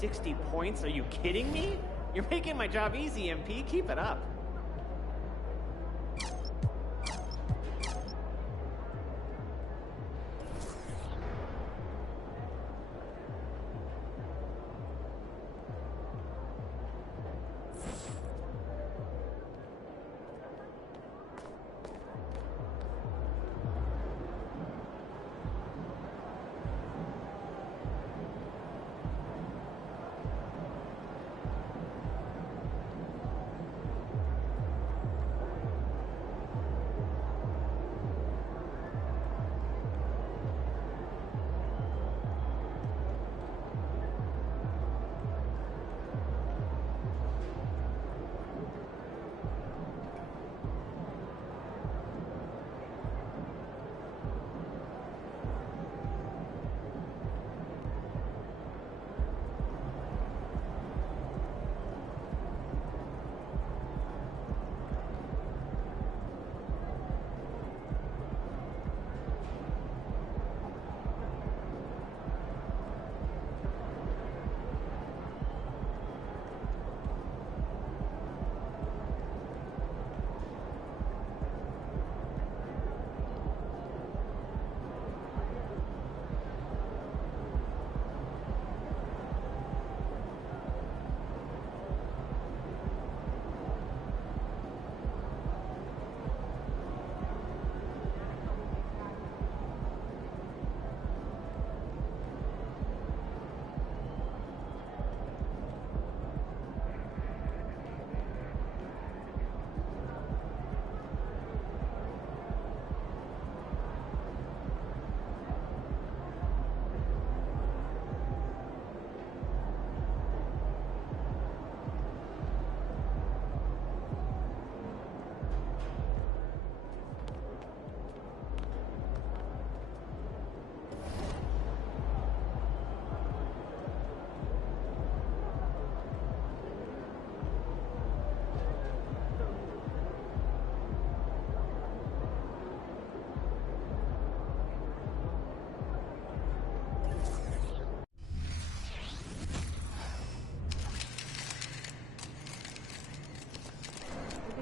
60 points? Are you kidding me? You're making my job easy, MP. Keep it up.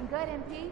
Good, MP.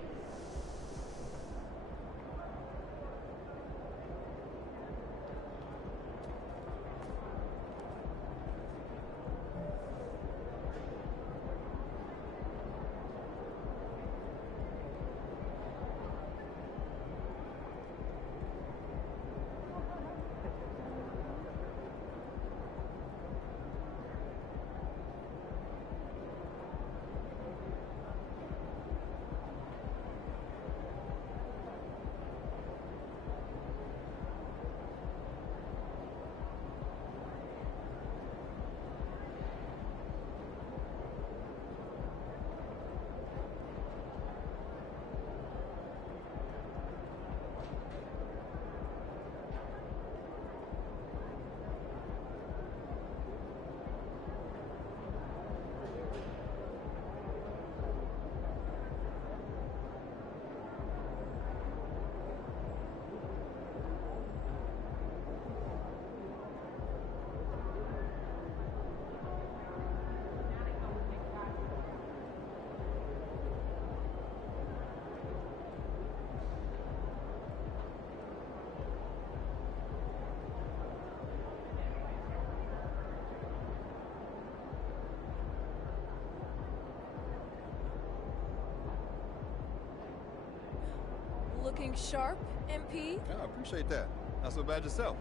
Looking sharp, MP? Yeah, I appreciate that. Not so bad yourself.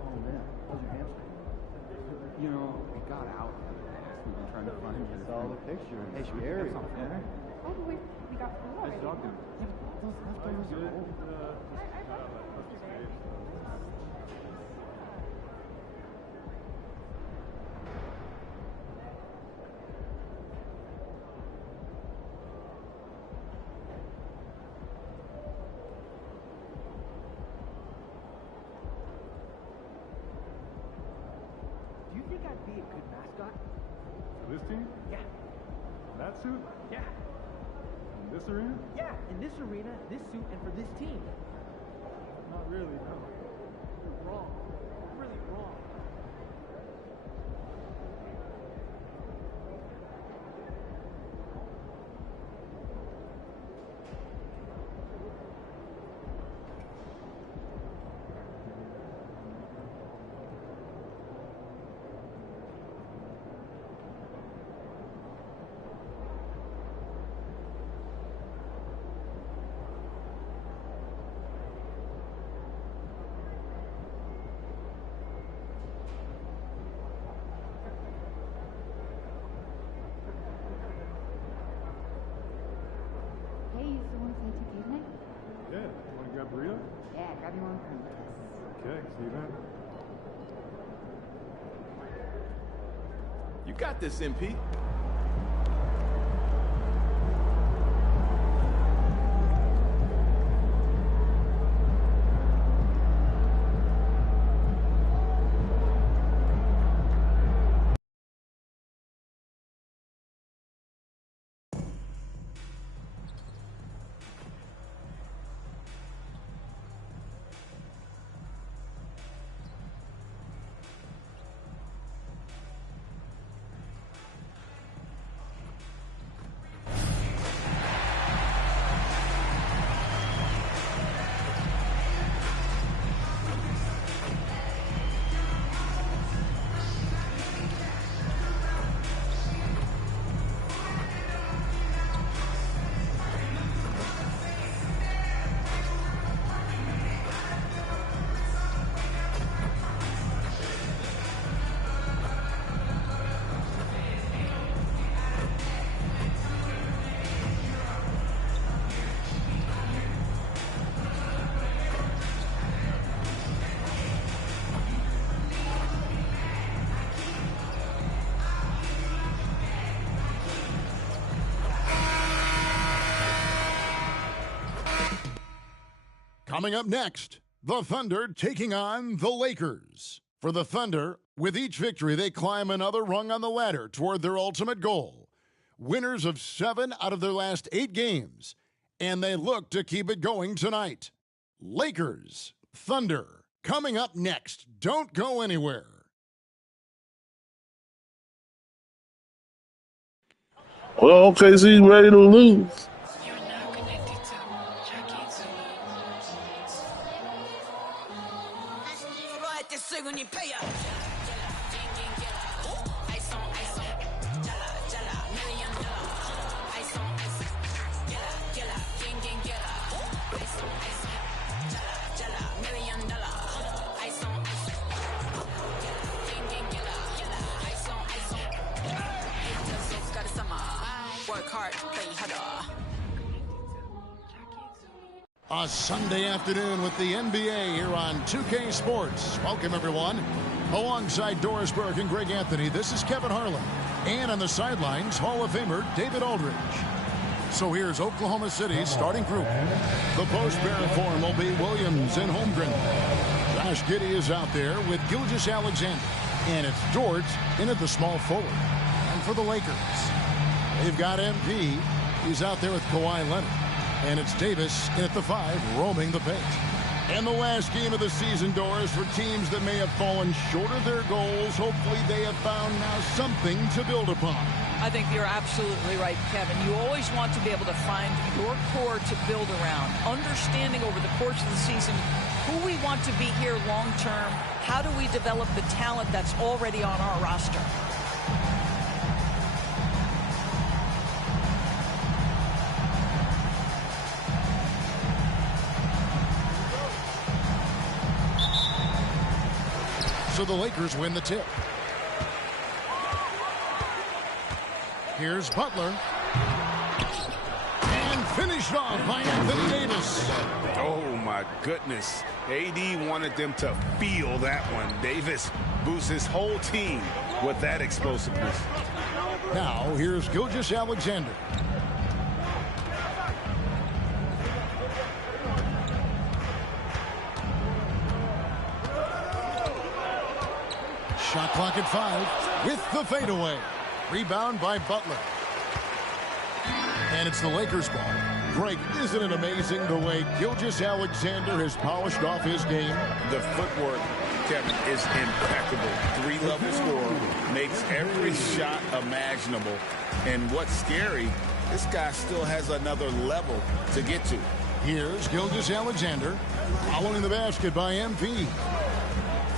Oh man, how's your hamstring? You know, we got out fast. We've been trying to find you. I saw the picture. Hey, should we scary. get something? Yeah. Oh, we got food already. How's dog doing? Those leftovers are old. Do you think I'd be a good mascot? This team? Yeah. That suit? Yeah. In This arena? Yeah, in this arena, this suit, and for this team. Not really, no. You're wrong. You're really wrong. Hey, you still want to play 2K tonight? Yeah. Want to grab burrito? Yeah, grab your own phone, please. Okay, see you then. You got this, MP. Coming up next, the Thunder taking on the Lakers. For the Thunder, with each victory, they climb another rung on the ladder toward their ultimate goal. Winners of 7 out of their last 8 games, and they look to keep it going tonight. Lakers, Thunder, coming up next. Don't go anywhere. Well, OKC's ready to lose. A Sunday afternoon with the NBA here on 2K Sports. Welcome, everyone. Alongside Doris Burke and Greg Anthony, this is Kevin Harlan. And on the sidelines, Hall of Famer David Aldridge. So here's Oklahoma City's starting group. The post-bearer form will be Williams and Holmgren. Josh Giddey is out there with Gilgeous-Alexander. And it's George in at the small forward. And for the Lakers, they've got MP. He's out there with Kawhi Leonard. And it's Davis in at the 5, roaming the paint. And the last game of the season, Doris, for teams that may have fallen short of their goals, hopefully they have found now something to build upon. I think you're absolutely right, Kevin. You always want to be able to find your core to build around, understanding over the course of the season who we want to be here long term, how do we develop the talent that's already on our roster. So the Lakers win the tip. Here's Butler. And finished off by Anthony Davis. Oh, my goodness. AD wanted them to feel that one. Davis boosts his whole team with that explosiveness. Now, here's Gilgeous-Alexander. Shot clock at 5 with the fadeaway. Rebound by Butler. And it's the Lakers ball. Greg, isn't it amazing the way Gilgeous-Alexander has polished off his game? The footwork, Kevin, is impeccable. Three-level scorer, makes every shot imaginable. And what's scary, this guy still has another level to get to. Here's Gilgeous-Alexander following the basket by MP.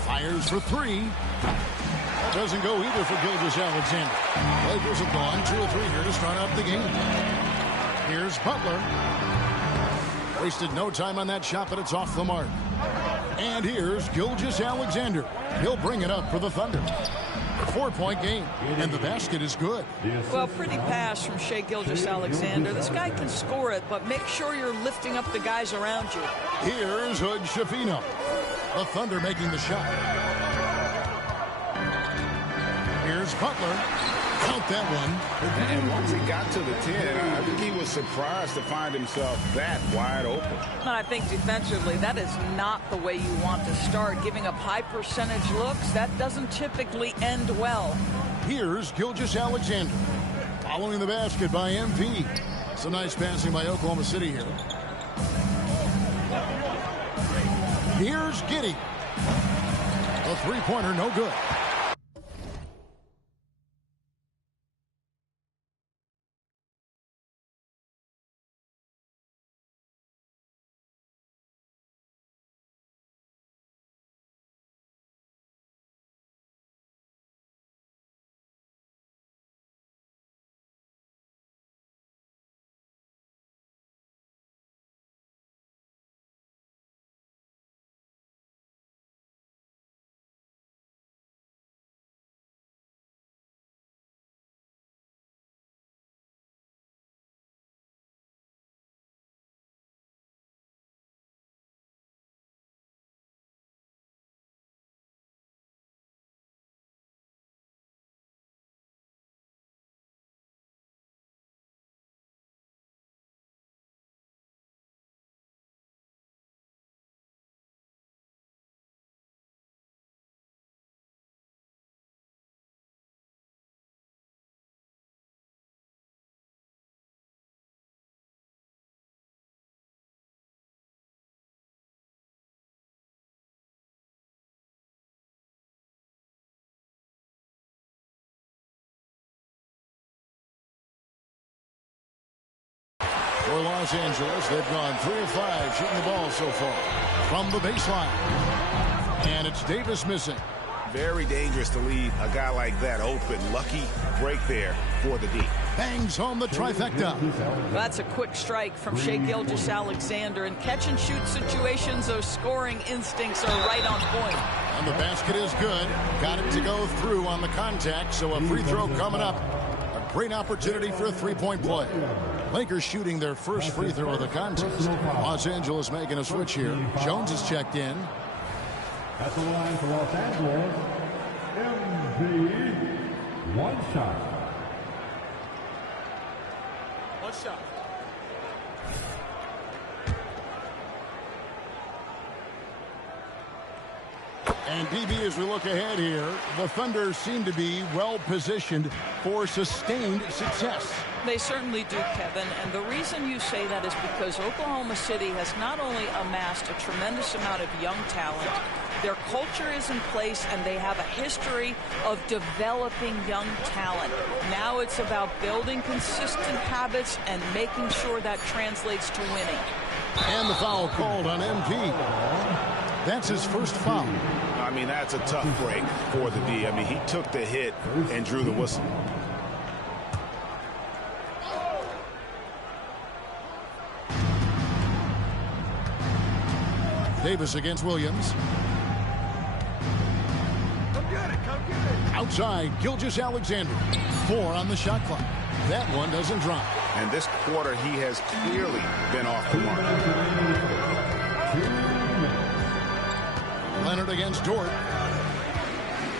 Fires for three. That doesn't go either for Gilgeous-Alexander. Lakers have gone 2 or 3 here to start out the game. Here's Butler. Wasted no time on that shot, but it's off the mark. And here's Gilgeous-Alexander. He'll bring it up for the Thunder. 4-point game, and the basket is good. Well, pretty pass from Shai Gilgeous-Alexander. This guy can score it, but make sure you're lifting up the guys around you. Here's Hood Schifino. The Thunder making the shot. Here's Butler. Count that one. And once he got to the 10, I think he was surprised to find himself that wide open. I think defensively, that is not the way you want to start. Giving up high percentage looks, that doesn't typically end well. Here's Gilgeous-Alexander. Following the basket by MP. Some nice passing by Oklahoma City here. Here's Giddey. A three-pointer, no good. For Los Angeles, they've gone 3 of 5 shooting the ball so far from the baseline. And it's Davis missing. Very dangerous to leave a guy like that open. Lucky break there for the D. Bangs home the trifecta. That's a quick strike from Shai Gilgeous-Alexander. In catch-and-shoot situations, those scoring instincts are right on point. And the basket is good. Got it to go through on the contact, so a free throw coming up. A great opportunity for a three-point play. Lakers shooting their first free throw of the contest. Los Angeles making a switch here. Jones is checked in. At the line for Los Angeles, MP, one shot. One shot. And DB, as we look ahead here, the Thunder seem to be well positioned for sustained success. They certainly do, Kevin, and the reason you say that is because Oklahoma City has not only amassed a tremendous amount of young talent, their culture is in place and they have a history of developing young talent. Now it's about building consistent habits and making sure that translates to winning. And the foul called on MP. That's his first foul. I mean, that's a tough break for the D. I mean, he took the hit and drew the whistle. Davis against Williams. Come get it, come get it. Outside, Gilgeous-Alexander. 4 on the shot clock. That one doesn't drop. And this quarter, he has clearly been off the mark. Leonard against Dort.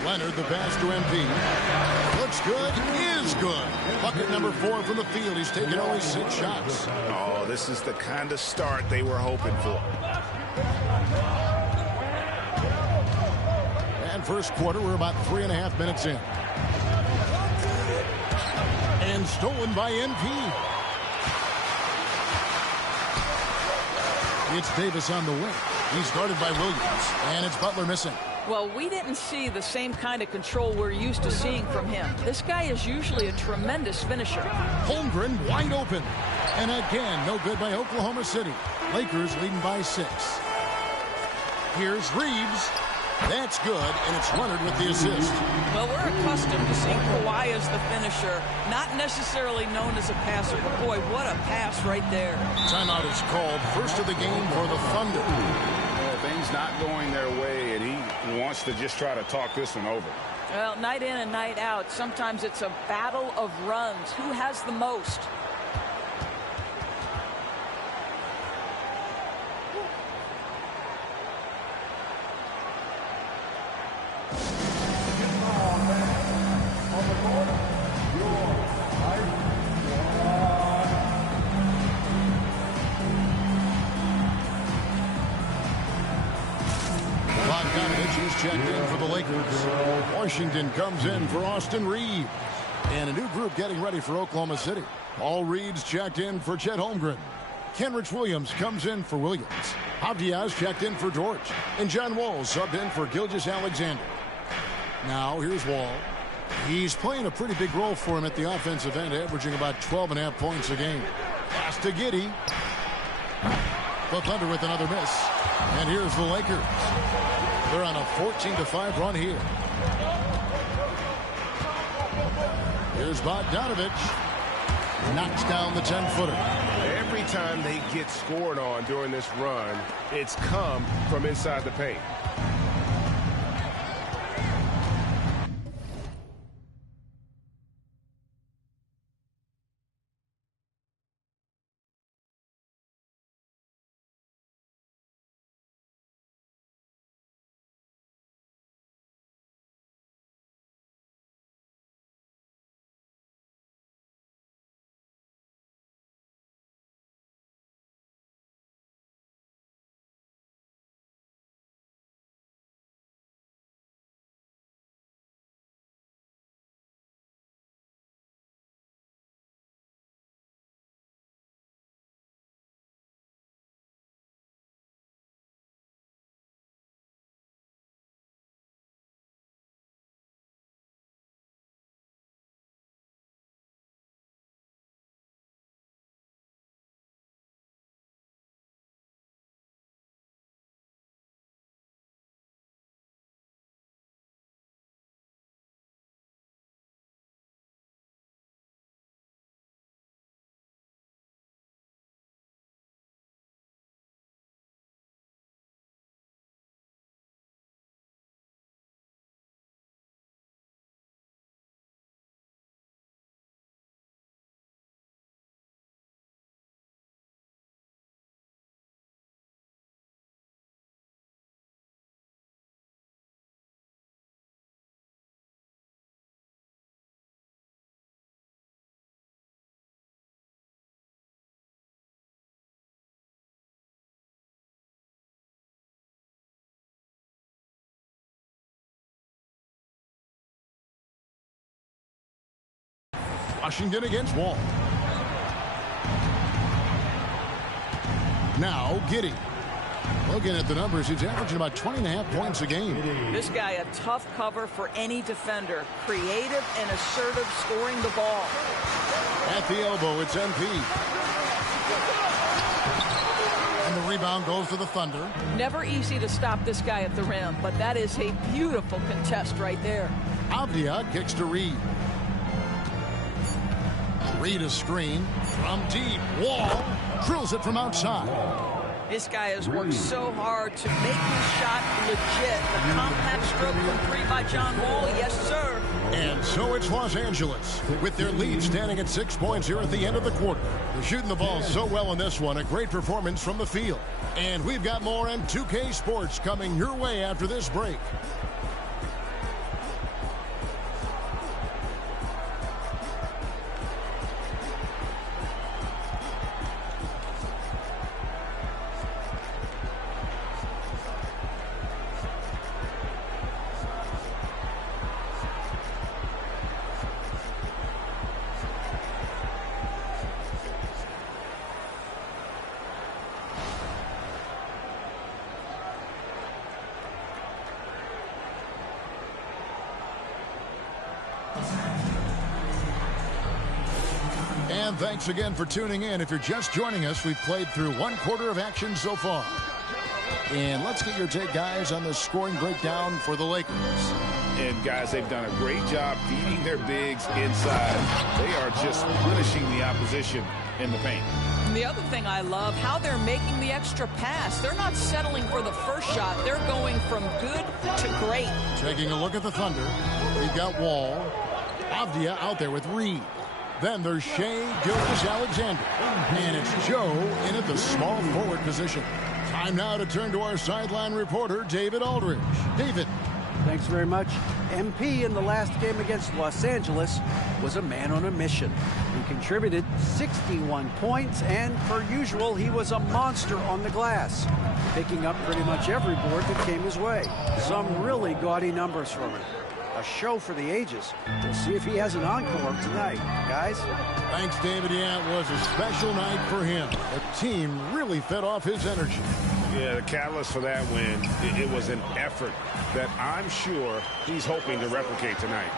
Leonard, the pass to MP. Looks good, is good. Bucket number 4 from the field. He's taken only 6 shots. Oh, this is the kind of start they were hoping for. And first quarter, we're about 3.5 minutes in. And stolen by MP. It's Davis on the wing. He's guarded by Williams, and it's Butler missing. Well, we didn't see the same kind of control we're used to seeing from him. This guy is usually a tremendous finisher. Holmgren wide open. And again, no good by Oklahoma City. Lakers leading by 6. Here's Reeves. That's good, and it's Leonard with the assist. Well, we're accustomed to seeing Kawhi as the finisher, not necessarily known as a passer, but boy, what a pass right there. Timeout is called. First of the game for the Thunder. Well, things not going their way, and he wants to just try to talk this one over. Well, night in and night out, sometimes it's a battle of runs. Who has the most? Checked in for the Lakers. Washington comes in for Austin Reeves. And a new group getting ready for Oklahoma City. Paul Reed's checked in for Chet Holmgren. Kenrich Williams comes in for Williams. Avdiaz checked in for George. And John Wall subbed in for Gilgeous-Alexander. Now here's Wall. He's playing a pretty big role for him at the offensive end, averaging about 12.5 points a game. Pass to Giddey. The Thunder with another miss. And here's the Lakers. They're on a 14-5 run here. Here's Bogdanovich. Knocks down the 10-footer. Every time they get scored on during this run, it's come from inside the paint. Washington against Wall. Now Giddey. Looking at the numbers, he's averaging about 20.5 points a game. This guy a tough cover for any defender. Creative and assertive scoring the ball. At the elbow, it's MP. And the rebound goes to the Thunder. Never easy to stop this guy at the rim, but that is a beautiful contest right there. Avdiaz kicks to Reed. Reed a screen from deep. Wall drills it from outside. This guy has worked so hard to make his shot legit. The compact stroke from three by John Wall, yes, sir. And so it's Los Angeles, with their lead standing at 6 points here at the end of the quarter. They're shooting the ball so well in this one, a great performance from the field. And we've got more on 2K Sports coming your way after this break. And thanks again for tuning in. If you're just joining us, we've played through 1/4 of action so far. And let's get your take, guys, on the scoring breakdown for the Lakers. And, guys, they've done a great job feeding their bigs inside. They are just punishing the opposition in the paint. And the other thing I love, how they're making the extra pass. They're not settling for the first shot. They're going from good to great. Taking a look at the Thunder, we've got Wall, Avdia out there with Reed. Then there's Shea Gilgeous-Alexander. And it's Joe in at the small forward position. Time now to turn to our sideline reporter, David Aldridge. David. Thanks very much. MP in the last game against Los Angeles was a man on a mission. He contributed 61 points, and per usual, he was a monster on the glass, picking up pretty much every board that came his way. Some really gaudy numbers from him. A show for the ages. We'll see if he has an encore tonight, guys. Thanks, David. Yeah, it was a special night for him. The team really fed off his energy. Yeah, the catalyst for that win, it was an effort that I'm sure he's hoping to replicate tonight.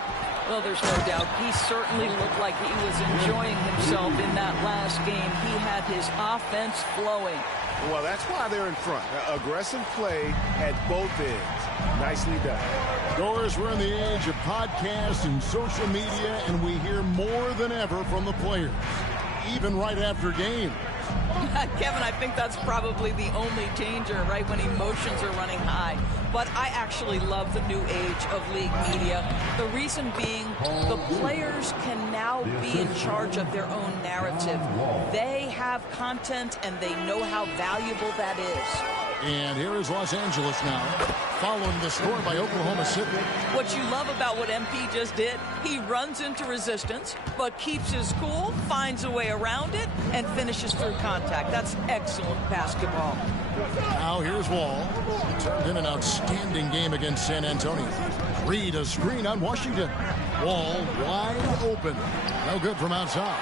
Well, there's no doubt. He certainly looked like he was enjoying himself in that last game. He had his offense flowing. Well, that's why they're in front. Aggressive play at both ends. Nicely done. Doris, we're in the age of podcasts and social media, and we hear more than ever from the players, even right after games. Kevin, I think that's probably the only danger, right, when emotions are running high. But I actually love the new age of league media. The reason being, the players can now be in charge of their own narrative. They have content, and they know how valuable that is. And here is Los Angeles now, following the score by Oklahoma City. What you love about what MP just did, he runs into resistance, but keeps his cool, finds a way around it, and finishes through contact. That's excellent basketball. Now here's Wall. He turned in an outstanding game against San Antonio. Reed a screen on Washington. Wall wide open. No good from outside.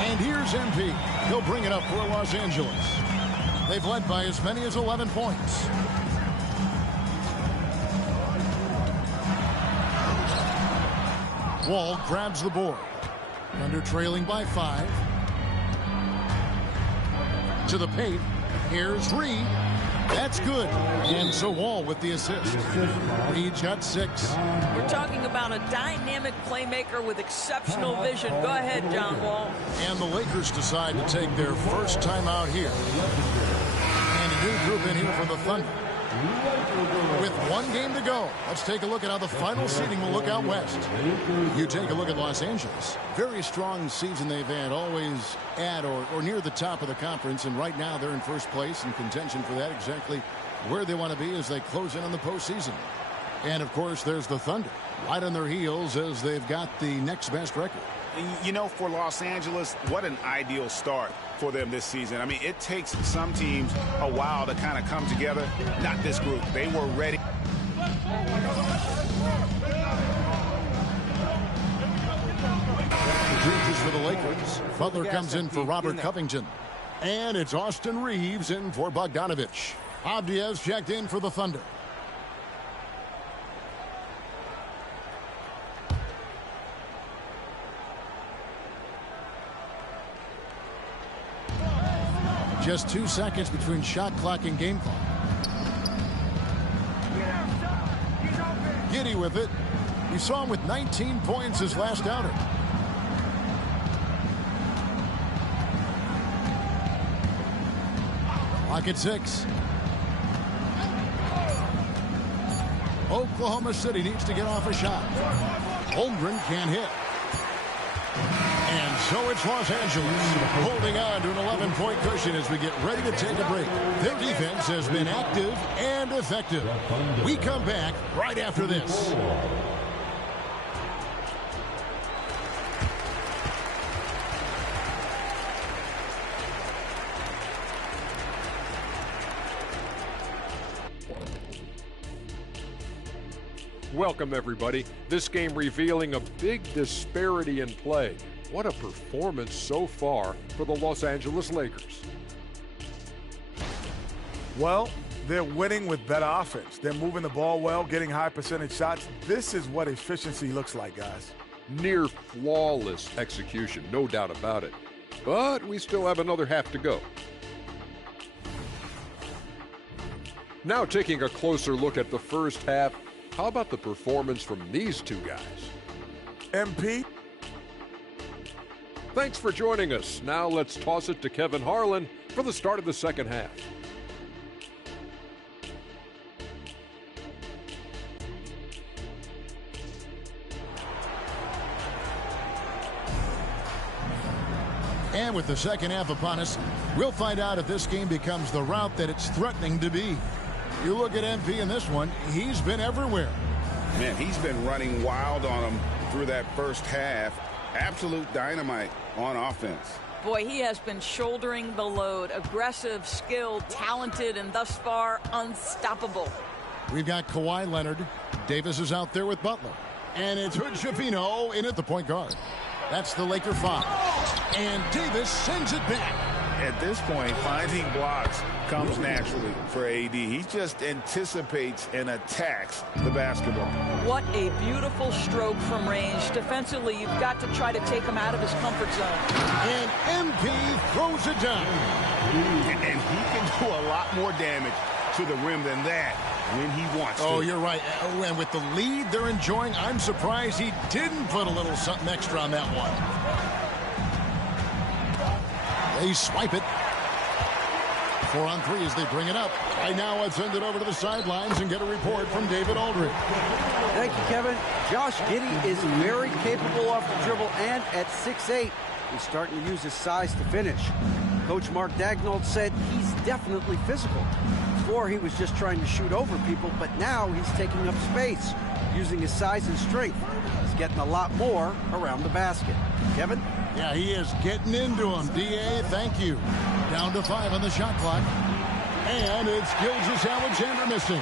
And here's MP. He'll bring it up for Los Angeles. They've led by as many as 11 points. Wall grabs the board. Thunder trailing by 5. To the paint. Here's Reed. That's good. And so Wall with the assist. Reed's got 6. We're talking about a dynamic playmaker with exceptional vision. Go ahead, John Wall. And the Lakers decide to take their first time out here. And a new group in here for the Thunder. With 1 game to go, let's take a look at how the final seeding will look out west. You take a look at Los Angeles. Very strong season they've had, always at or near the top of the conference, and right now they're in first place in contention for that, exactly where they want to be as they close in on the postseason. And, of course, there's the Thunder, right on their heels as they've got the next best record. You know, for Los Angeles, what an ideal start for them this season. I mean, it takes some teams a while to kind of come together. Not this group. They were ready. Bridges for the Lakers. Butler comes in for Robert Covington. And it's Austin Reeves in for Bogdanovich. Avdia's checked in for the Thunder. Just 2 seconds between shot clock and game clock. Giddy with it. You saw him with 19 points his last outing. Clock at 6. Oklahoma City needs to get off a shot. Holmgren can't hit. And so it's Los Angeles holding on to an 11-point cushion as we get ready to take a break. Their defense has been active and effective. We come back right after this. Welcome, everybody. This game revealing a big disparity in play. What a performance so far for the Los Angeles Lakers. Well, they're winning with better offense. They're moving the ball well, getting high percentage shots. This is what efficiency looks like, guys. Near flawless execution, no doubt about it. But we still have another half to go. Now taking a closer look at the first half, how about the performance from these two guys? MP? Thanks for joining us. Now let's toss it to Kevin Harlan for the start of the second half. And with the second half upon us, we'll find out if this game becomes the route that it's threatening to be. You look at MP in this one, he's been everywhere. Man, he's been running wild on him through that first half. Absolute dynamite on offense. Boy, he has been shouldering the load. Aggressive, skilled, talented, and thus far unstoppable. We've got Kawhi Leonard. Davis is out there with Butler. And it's Hood Schifino in at the point guard. That's the Laker 5. And Davis sends it back. At this point, finding blocks comes naturally for AD. He just anticipates and attacks the basketball. What a beautiful stroke from range. Defensively, you've got to try to take him out of his comfort zone. And MP throws it down. And he can do a lot more damage to the rim than that when he wants to. Oh, you're right. And with the lead they're enjoying, I'm surprised he didn't put a little something extra on that one. They swipe it. 4 on 3 as they bring it up. Right now, let's send it over to the sidelines and get a report from David Aldridge. Thank you, Kevin. Josh Giddey is very capable off the dribble, and at 6'8", he's starting to use his size to finish. Coach Mark Daigneault said he's definitely physical. Before, he was just trying to shoot over people, but now he's taking up space, using his size and strength. He's getting a lot more around the basket. Kevin? Yeah, he is getting into him. D.A., thank you. Down to 5 on the shot clock. And it's Gilgeous-Alexander missing.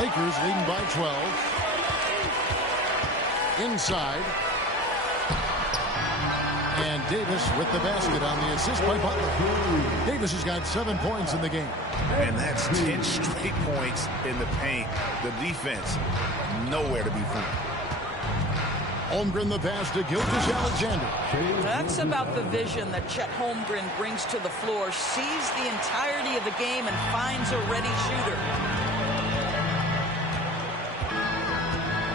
Lakers leading by 12. Inside. And Davis with the basket on the assist by Butler. Davis has got 7 points in the game. And that's 10 straight points in the paint. The defense, nowhere to be found. Holmgren the pass to Gilgeous-Alexander. That's about the vision that Chet Holmgren brings to the floor. Sees the entirety of the game and finds a ready shooter.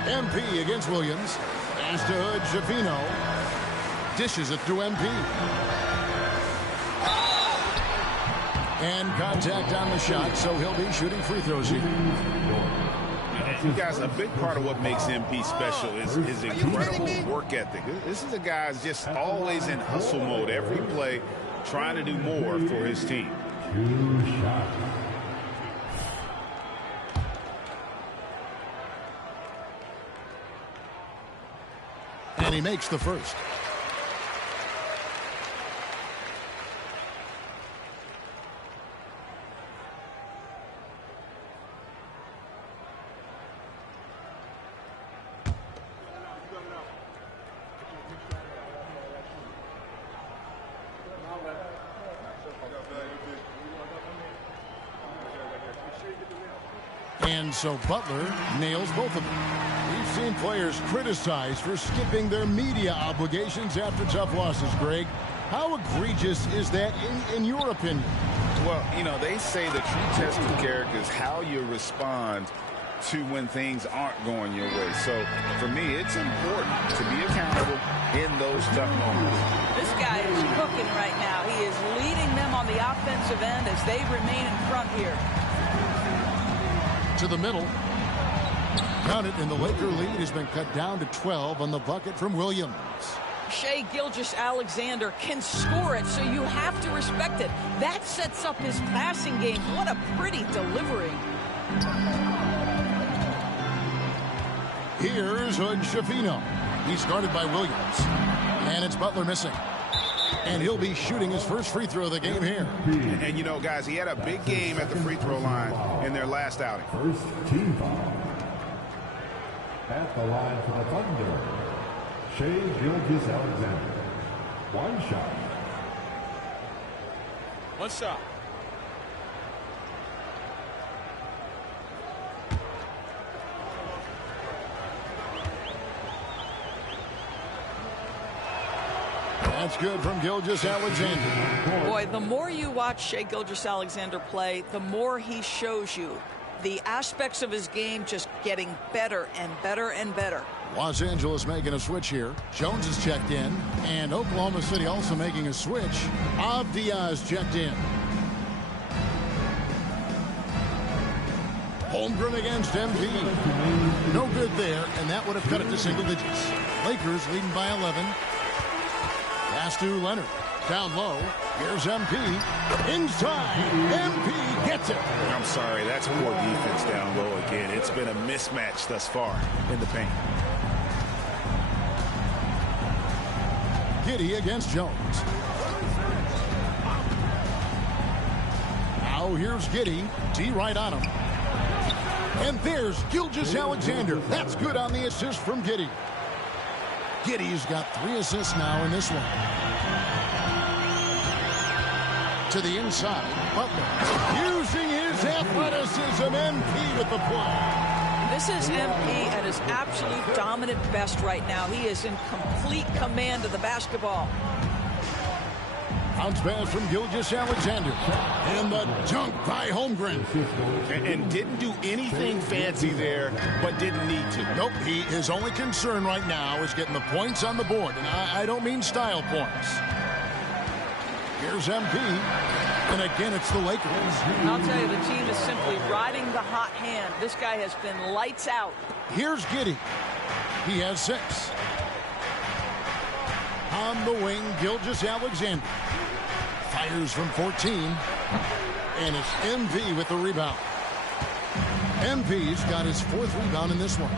MP against Williams. Pass to Hood. Schifino dishes it to MP. And contact on the shot, so he'll be shooting free throws here. You guys, a big part of what makes MP special is his incredible work ethic. This is a guy who's just always in hustle mode every play, trying to do more for his team. 2 shots. And he makes the first. And so Butler nails both of them. We've seen players criticized for skipping their media obligations after tough losses, Greg. How egregious is that in your opinion? Well, you know, they say the true test of character is how you respond to when things aren't going your way. So, for me, it's important to be accountable in those tough moments. This guy is cooking right now. He is leading them on the offensive end as they remain in front here. To the middle. Count it, and the Laker lead has been cut down to 12 on the bucket from Williams. Shai Gilgeous-Alexander can score it, so you have to respect it. That sets up his passing game. What a pretty delivery. Here's Hood Schifino. He's guarded by Williams. And it's Butler missing. And he'll be shooting his first free throw of the game here. And, you know, guys, he had a big game at the free throw line in their last outing. First team foul. At the line for the Thunder, Shai Gilgeous-Alexander. 1 shot. 1 shot. That's good from Gilgeous-Alexander. Boy, the more you watch Shai Gilgeous-Alexander play, the more he shows you the aspects of his game just getting better and better and better. Los Angeles making a switch here. Jones is checked in, and Oklahoma City also making a switch. Diaz checked in. Holmgren against MP. No good there, and that would have cut it to single digits. Lakers leading by 11. Pass to Leonard. Down low. Here's MP. Inside. MP gets it. I'm sorry, that's poor defense down low again. It's been a mismatch thus far in the paint. Giddey against Jones. Now here's Giddey. D right on him. And there's Gilgeous-Alexander. That's good on the assist from Giddey. Giddey's got 3 assists now in this one. To the inside. Butler using his athleticism. MP with the play. This is MP at his absolute dominant best right now. He is in complete command of the basketball. Bounce pass from Gilgeous-Alexander. And the dunk by Holmgren. And didn't do anything fancy there, but didn't need to. Nope, his only concern right now is getting the points on the board. And I don't mean style points. Here's MP. And again, it's the Lakers. I'll tell you, the team is simply riding the hot hand. This guy has been lights out. Here's Giddey. He has 6. On the wing, Gilgeous-Alexander. Fires from 14. And it's MP with the rebound. MP's got his 4th rebound in this one.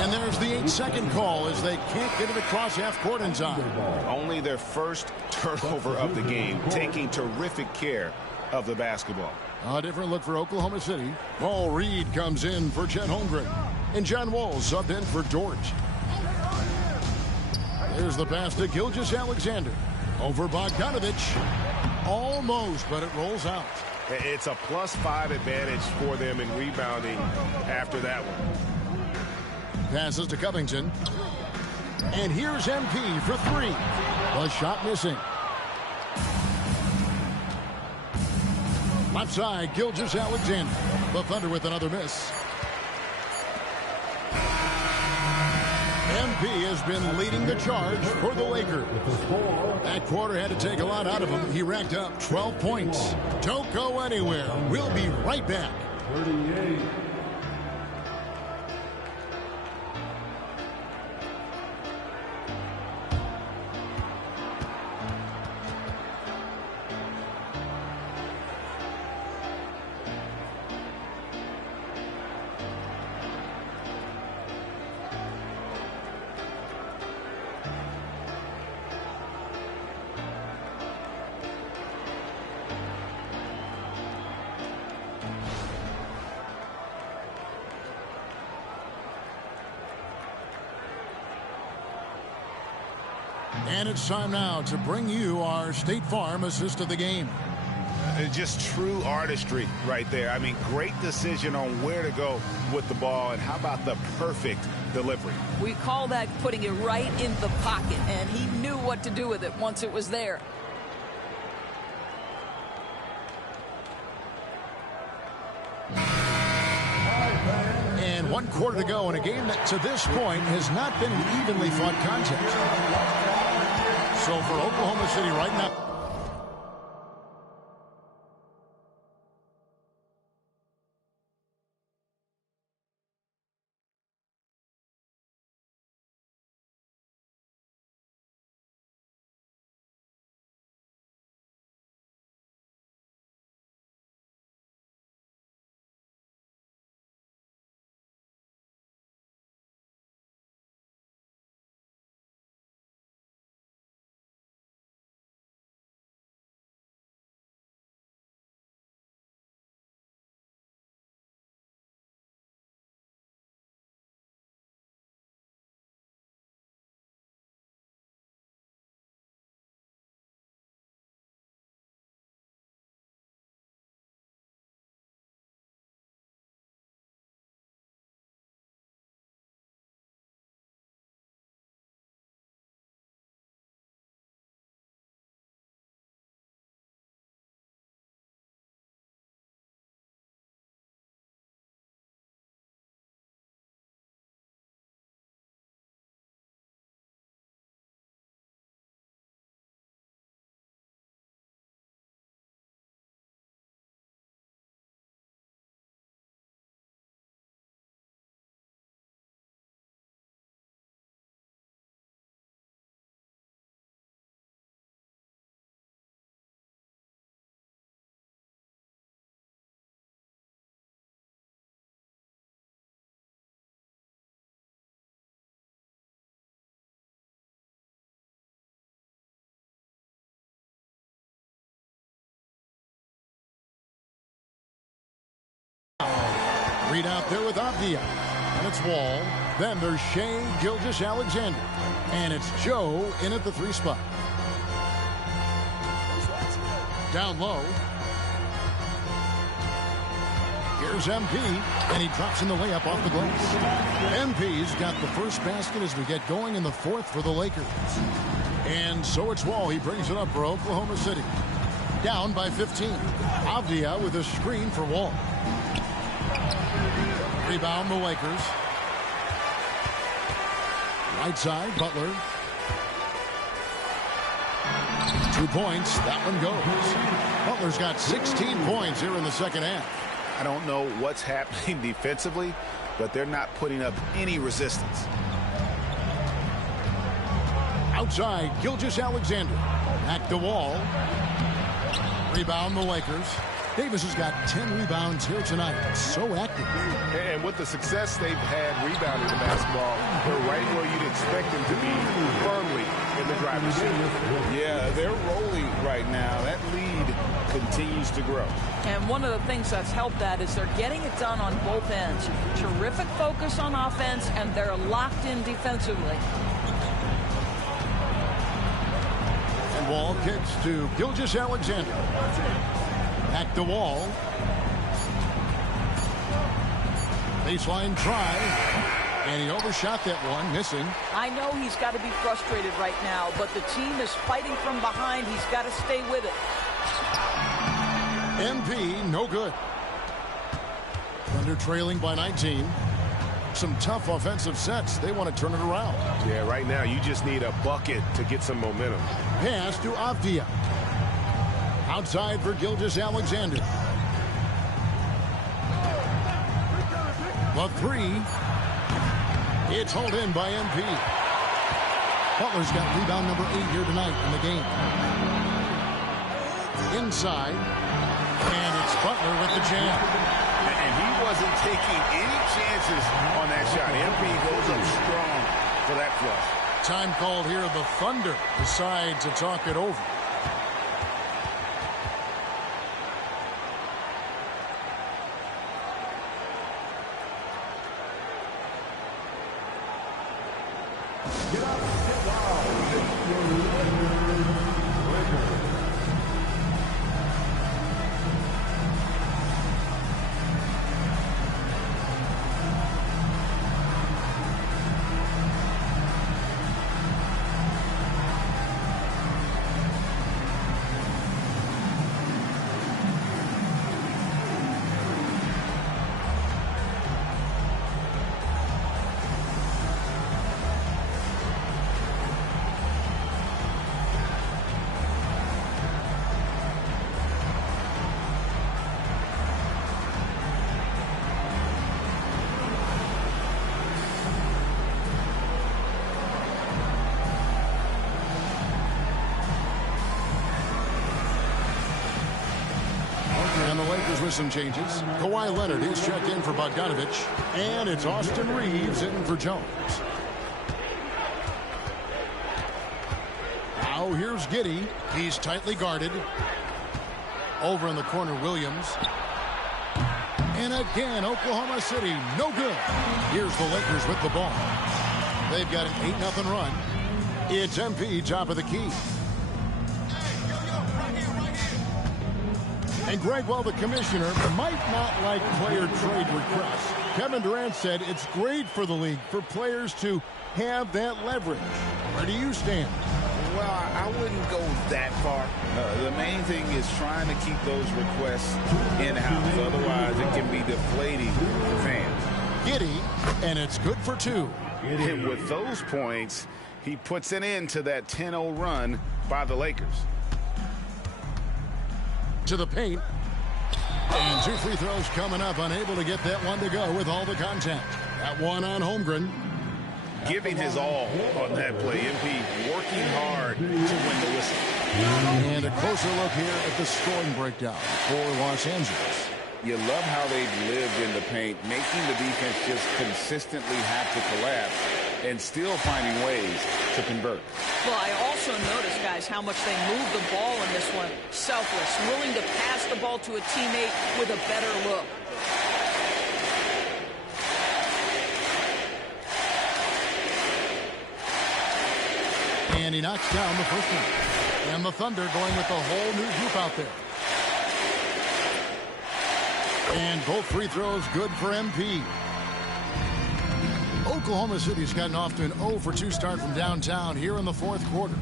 And there's the 8-second call as they can't get it across half court in time. Only their first turnover of the game, taking terrific care of the basketball. A different look for Oklahoma City. Paul Reed comes in for Chet Holmgren. And John Wall subbed in for George. There's the pass to Gilgeous-Alexander. Over Bogdanovich. Almost, but it rolls out. It's a +5 advantage for them in rebounding after that one. Passes to Covington. And here's MP for 3. The shot missing. Left side, Gilgeous-Alexander. The Thunder with another miss. MP has been leading the charge for the Lakers. That quarter had to take a lot out of him. He racked up 12 points. Don't go anywhere. We'll be right back. 38. And it's time now to bring you our State Farm assist of the game. Just true artistry right there. I mean, great decision on where to go with the ball, and how about the perfect delivery? We call that putting it right in the pocket, and he knew what to do with it once it was there. And 1 quarter to go in a game that to this point has not been an evenly fought contest. So for Oklahoma City right now, Reed out there with Avdia. And it's Wall. Then there's Shea Gilgeous-Alexander. And it's Joe in at the 3 spot. Down low. Here's MP, and he drops in the layup off the glass. MP's got the first basket as we get going in the 4th for the Lakers. And so it's Wall. He brings it up for Oklahoma City. Down by 15. Avdia with a screen for Wall. Rebound the Lakers. Right side, Butler. 2 points. That one goes. Butler's got 16 points here in the second half. I don't know what's happening defensively, but they're not putting up any resistance. Outside, Gilgeous-Alexander. Back to Wall. Rebound the Lakers. Davis has got 10 rebounds here tonight. So active. And with the success they've had rebounding the basketball, they're right where you'd expect them to be, firmly in the driver's seat. Yeah, they're rolling right now. That lead continues to grow. And one of the things that's helped that is they're getting it done on both ends. Terrific focus on offense, and they're locked in defensively. And Wall kicks to Gilgeous-Alexander. Back to Wall. Baseline try. And he overshot that one, missing. I know he's got to be frustrated right now, but the team is fighting from behind. He's got to stay with it. MP, no good. Thunder trailing by 19. Some tough offensive sets. They want to turn it around. Yeah, right now you just need a bucket to get some momentum. Pass to Avdia. Outside for Gilgeous-Alexander. The 3. It's hauled in by MP. Butler's got rebound number 8 here tonight in the game. Inside. And it's Butler with the jam. And he wasn't taking any chances on that shot. MP goes up strong for that flush. Time called here. The Thunder decide to talk it over. With some changes. Kawhi Leonard is checked in for Bogdanovich. And it's Austin Reeves in for Jones. Now here's Giddey. He's tightly guarded. Over in the corner, Williams. And again, Oklahoma City, no good. Here's the Lakers with the ball. They've got an 8-0 run. It's MP, top of the key. And Greg, while the commissioner might not like player trade requests, Kevin Durant said it's great for the league for players to have that leverage. Where do you stand? Well, I wouldn't go that far. The main thing is trying to keep those requests in-house. Otherwise, it can be deflating for fans. Giddey, and it's good for 2. And with those points, he puts an end to that 10-0 run by the Lakers. To the paint. And 2 free throws coming up. Unable to get that one to go with all the contact. That one on Holmgren. Giving his all on that play. MP working hard to win the whistle. And a closer look here at the scoring breakdown for Los Angeles. You love how they've lived in the paint, making the defense just consistently have to collapse and still finding ways to convert. Well, I also noticed, guys, how much they moved the ball in this one. Selfless, willing to pass the ball to a teammate with a better look. And he knocks down the first one. And the Thunder going with a whole new group out there. And both free throws good for MP. Oklahoma City's gotten off to an 0 for 2 start from downtown here in the fourth quarter.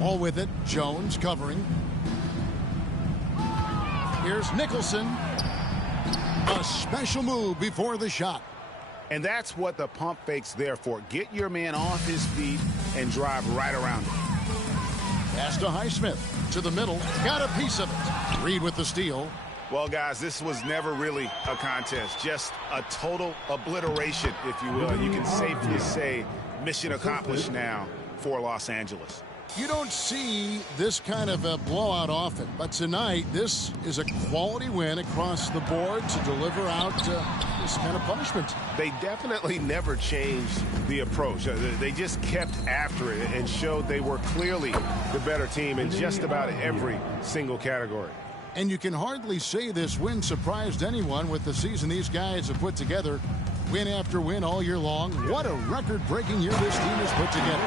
All with it, Jones covering. Here's Nicholson. A special move before the shot. And that's what the pump fake's there for. Get your man off his feet and drive right around him. Pass to Highsmith. To the middle. Got a piece of it. Reed with the steal. Well, guys, this was never really a contest. Just a total obliteration, if you will. And you can safely say mission accomplished now for Los Angeles. You don't see this kind of a blowout often, but tonight this is a quality win across the board to deliver out this kind of punishment. They definitely never changed the approach. They just kept after it and showed they were clearly the better team in just about every single category. And you can hardly say this win surprised anyone with the season these guys have put together. Win after win all year long. What a record-breaking year this team has put together.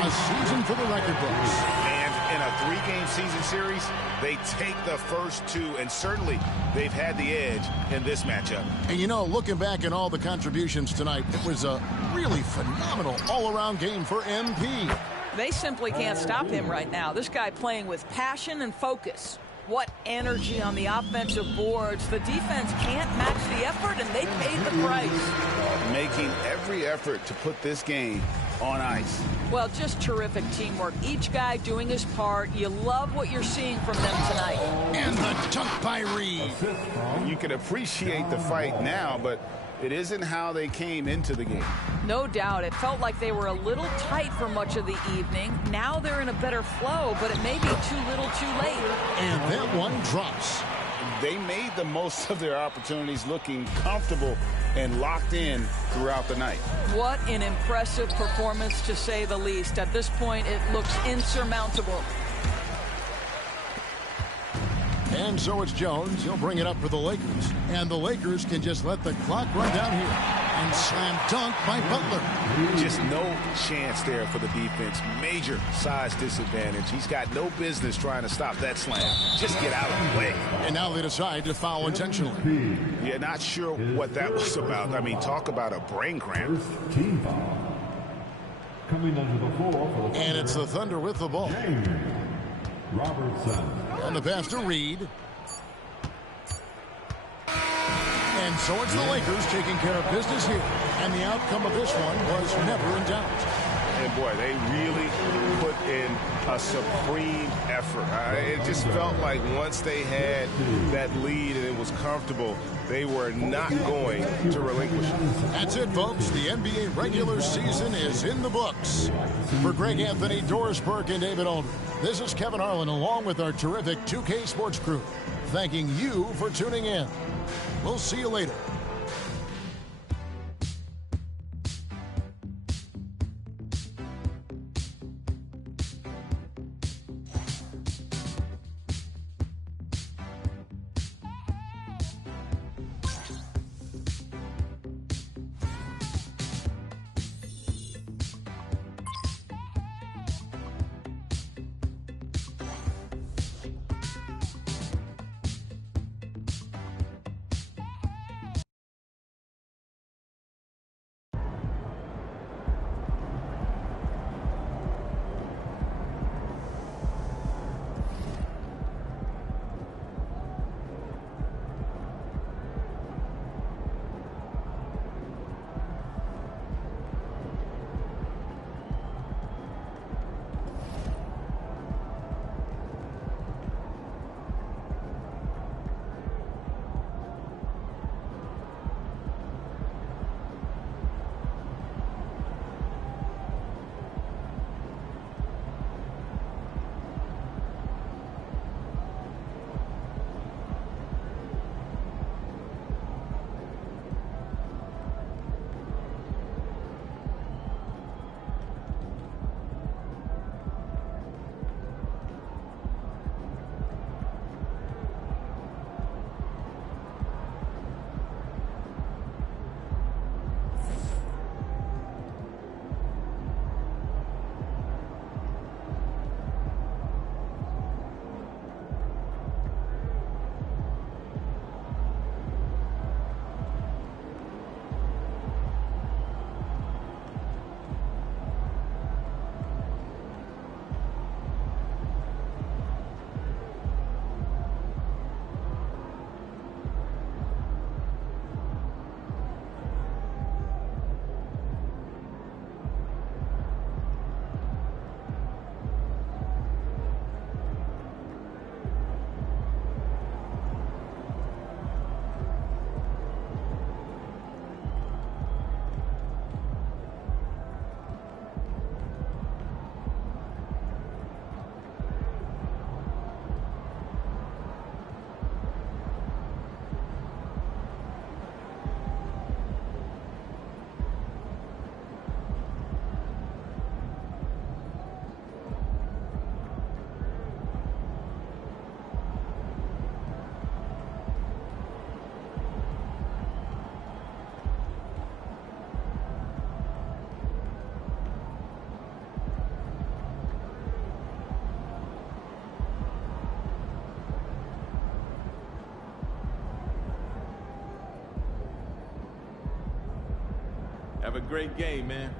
A season for the record books. And in a 3-game season series, they take the first 2, and certainly they've had the edge in this matchup. And you know, looking back at all the contributions tonight, it was a really phenomenal all-around game for MP. They simply can't stop him right now. This guy playing with passion and focus. What energy on the offensive boards. The defense can't match the effort, and they paid the price. Making every effort to put this game on ice. Well, just terrific teamwork. Each guy doing his part. You love what you're seeing from them tonight. And the dunk by Reed. You can appreciate the fight now, but it isn't how they came into the game. No doubt. It felt like they were a little tight for much of the evening. Now they're in a better flow, but it may be too little too late. And that one drops. They made the most of their opportunities, looking comfortable and locked in throughout the night. What an impressive performance, to say the least. At this point, it looks insurmountable. And so it's Jones. He'll bring it up for the Lakers. And the Lakers can just let the clock run down here. And slam dunk by Butler. Just no chance there for the defense. Major size disadvantage. He's got no business trying to stop that slam. Just get out of the way. And now they decide to foul intentionally. Yeah, not sure what that was about. I mean, talk about a brain cramp. Team foul. Coming under the floor. And it's the Thunder with the ball. Robertson. And the pass to Reed. And so it's the Lakers taking care of business here. And the outcome of this one was never in doubt. And boy, they really put in a supreme effort. It just felt like once they had that lead and it was comfortable, they were not going to relinquish it. That's it, folks. The NBA regular season is in the books. For Greg Anthony, Doris Burke, and David Aldridge, this is Kevin Harlan along with our terrific 2K Sports crew, thanking you for tuning in. We'll see you later. Have a great game, man.